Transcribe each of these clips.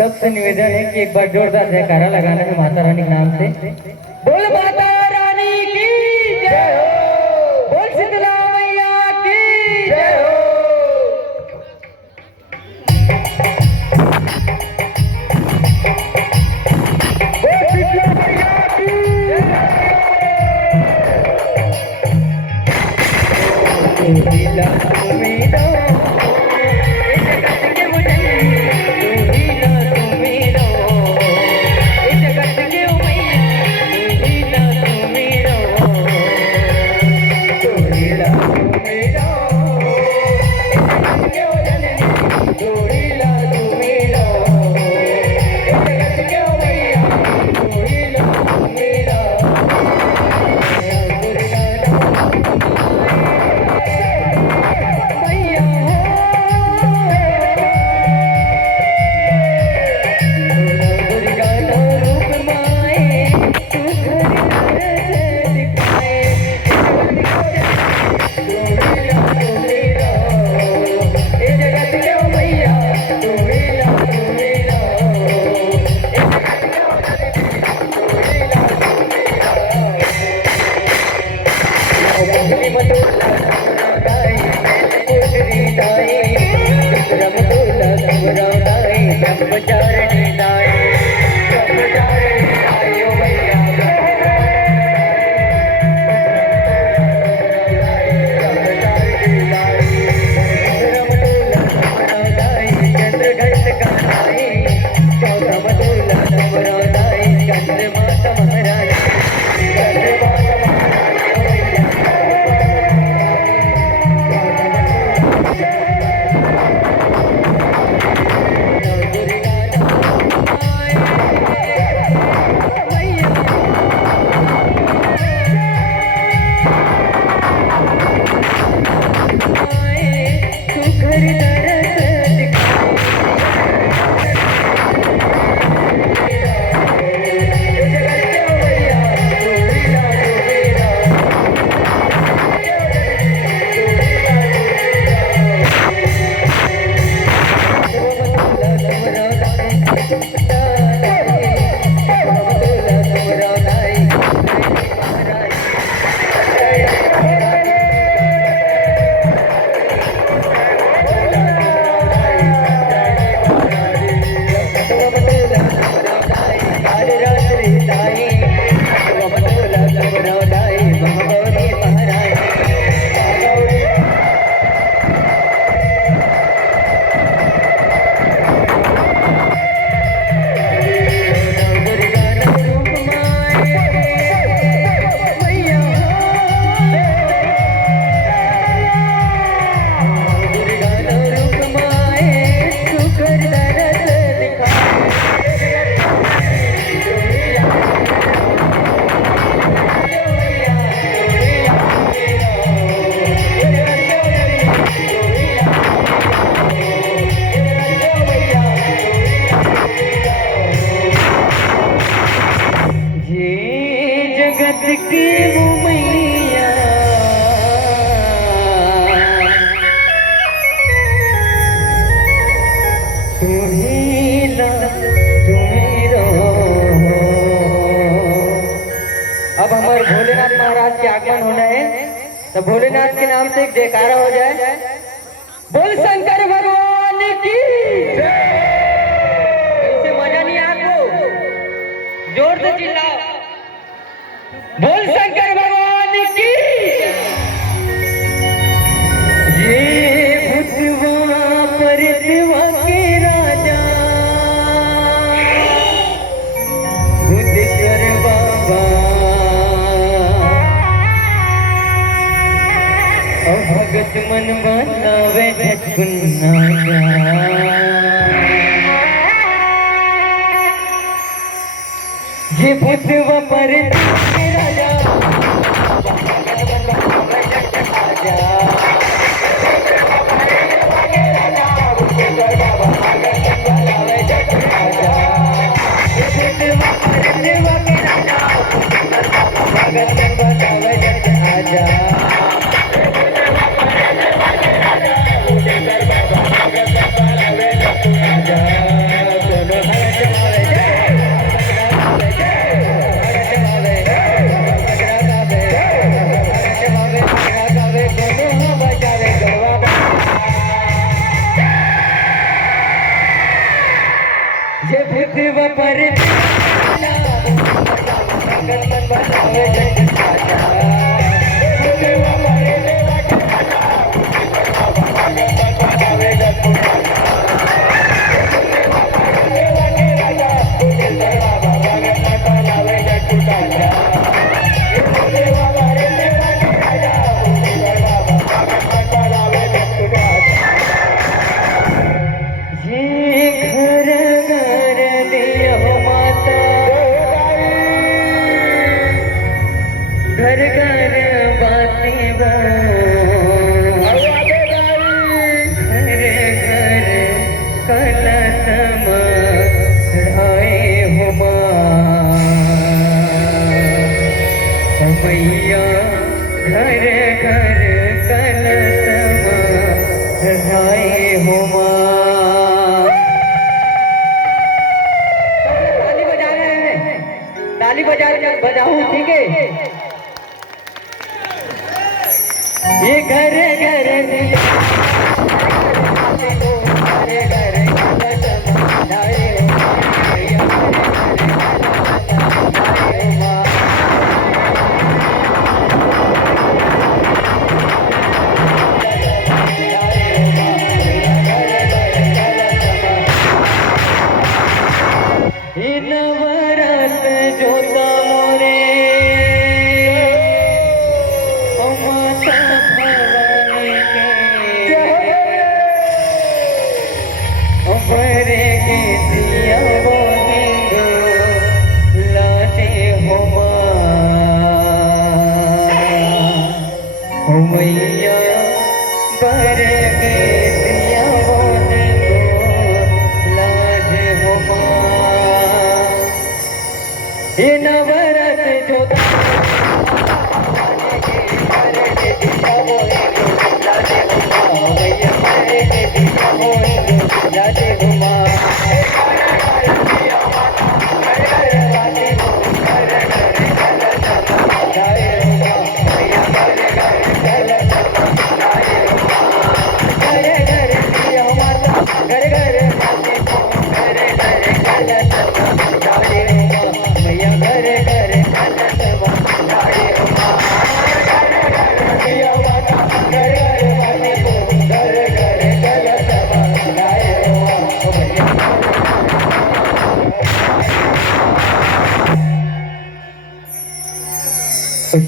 सबसे निवेदन है कि एक बार जोरदार जयकारा लगाना है माता रानी के नाम से। बोल माता रानी की जय हो, बोल शीतला मैया की जय हो। अब हमारे भोलेनाथ महाराज के आगमन होना है, तो भोलेनाथ के नाम से एक जयकारा हो जाए। बोल शंकर भगवान की ऐसे मजा नहीं आपको, जोर से चिल्लाओ। बोल शंकर भगवान की। ये भूतवा परतवा के राजा भूतकर बाबा भगत मन बतावे झटकुन्ना ये भूतवा परतवा के राजा आजा ये भूतवा पर भगत मन बनावे जग भूतवा घर घर बाती बा घर घर कलशम ढाए हुमा मैया घर घर कलशम ढाए हुमा। ताली बजा रहे हैं, ताली बजाऊं ठीक है। ये घर घर दिया घर घर नवरत जोता मोरे बरे के दिया वो हिंदू लाटे हुमा मैया बरे के दिया वो हिंदू लाटे हुमा। ये नवरत जो राधे घुमा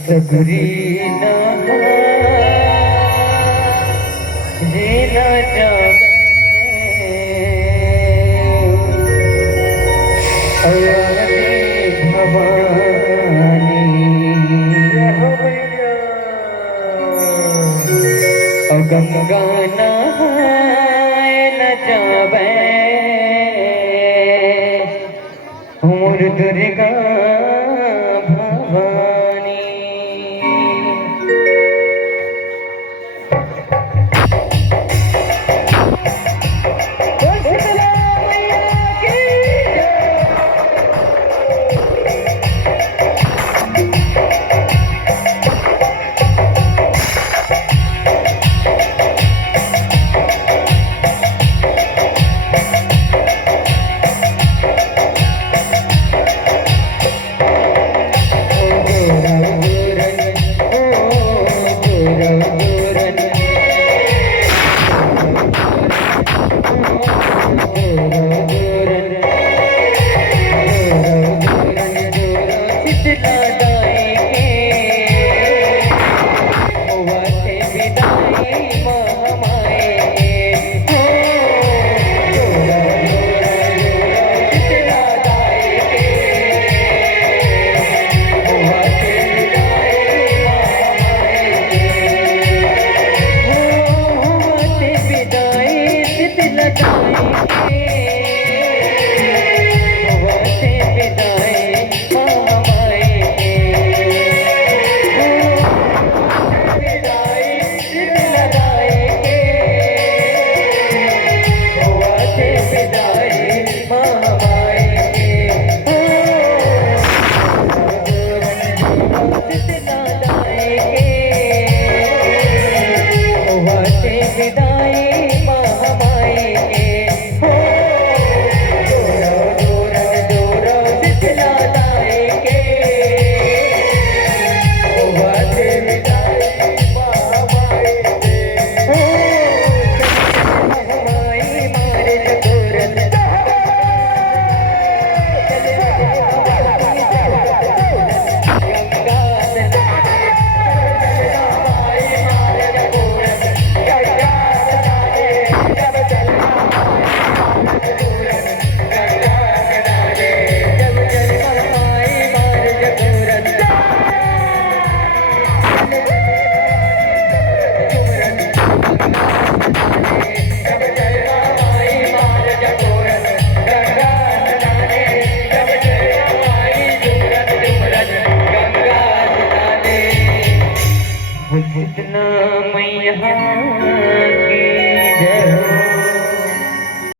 सगरी ना जीना जावे भवानी अगम गाना न जावे दुर्गा